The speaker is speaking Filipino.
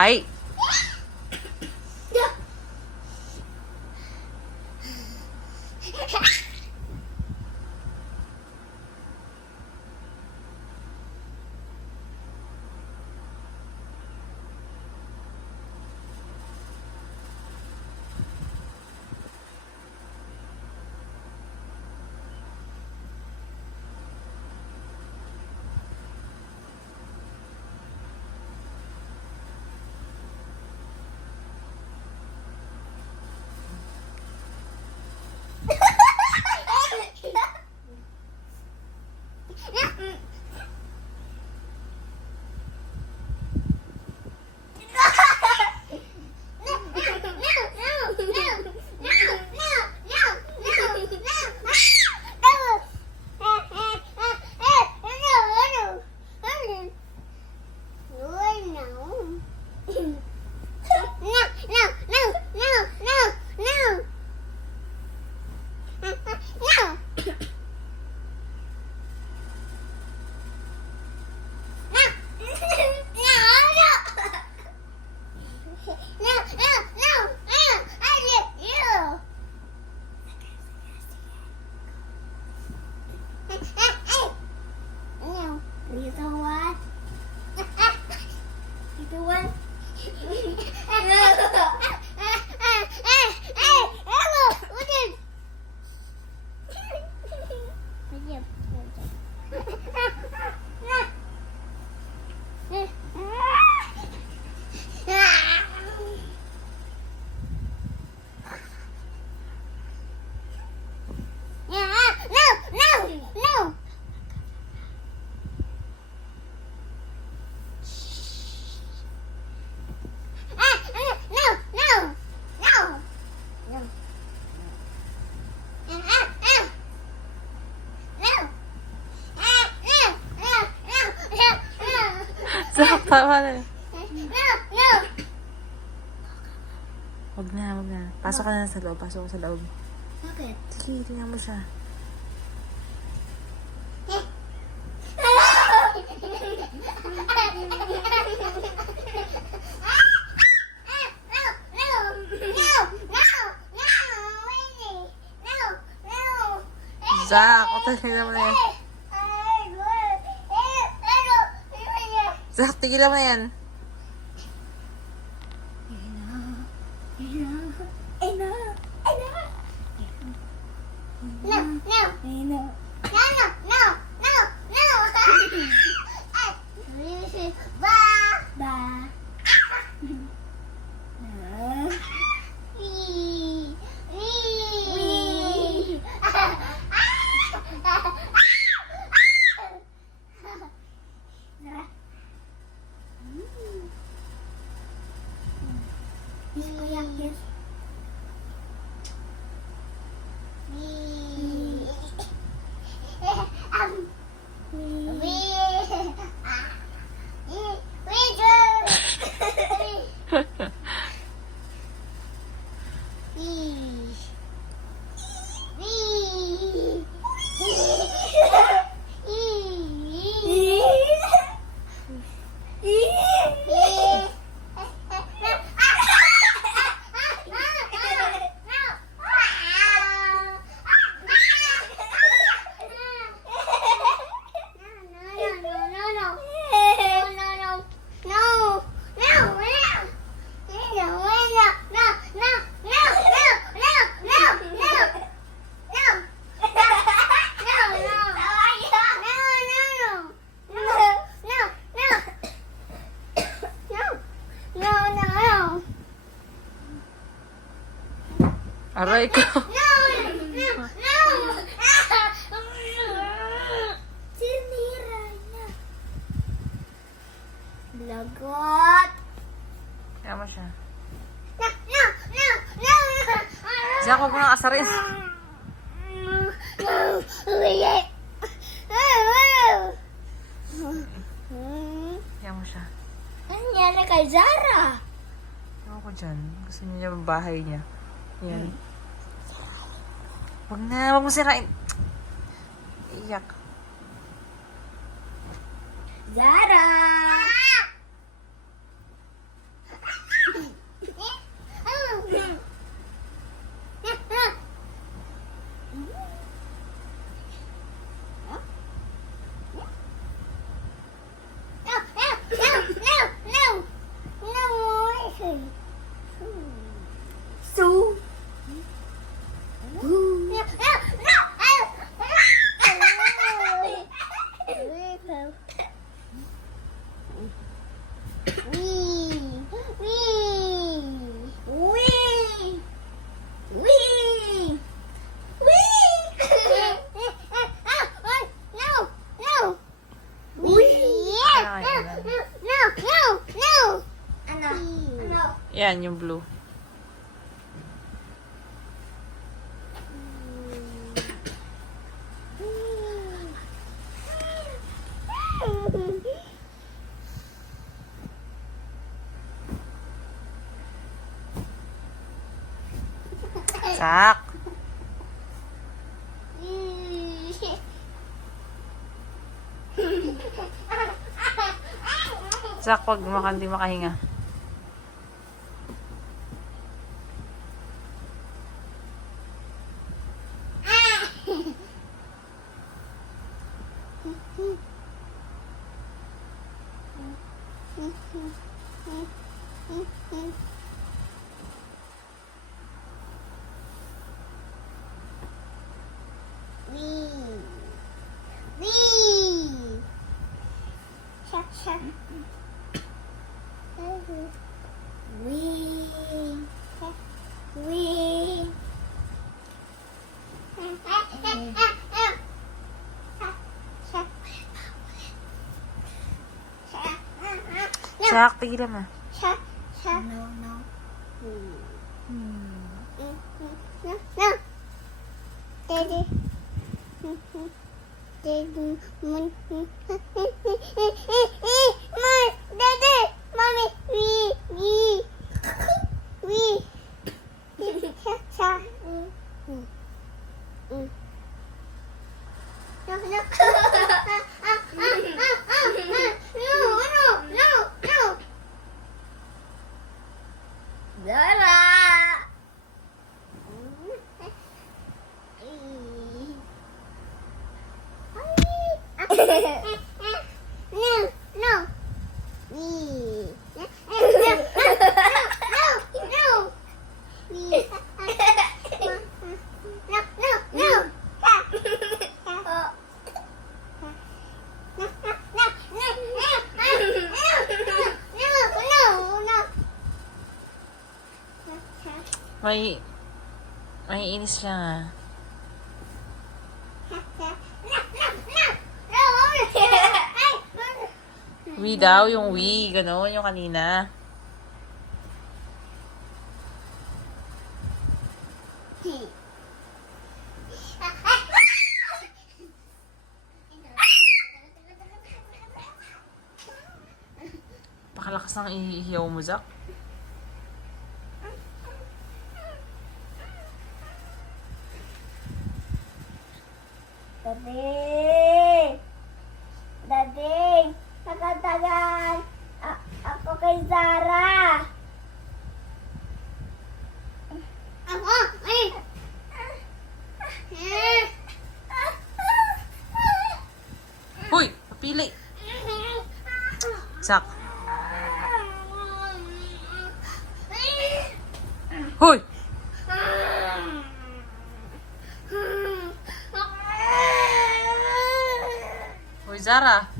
Ay! Tama na. Wag na. Pasok ka na sa loob. Pasok ka sa loob. Bakit? Sige, tingnan mo siya. Zach, tingnan mo na yan. Zach, tigilan mo na yan. Aray ko. Sinira niya. Lagot. Kaya mo siya. Zach, huwag mo nang asarin. Kaya mo siya. Ano nangyari kay Zara? Ewan ko dyan. Gusto niya yung bahay niya. Yan. Huwag mo sirain. Iyak. Zara! Yan, yung blue. Sak! Sak, wag hindi makahinga. Sak, tigilan mo. No, no. Daddy. Daddy. Daddy. Mommy. We. No, no. No. Zara. No. May inis siya nga. We daw, yung we. Ganon, yung kanina. Pakalakas ng ihiyaw mo, Zak. Daddy, nakatagan ako kay Zara. Ako, Hoy! Papili! Zak! Hoy! Hoy, Zara!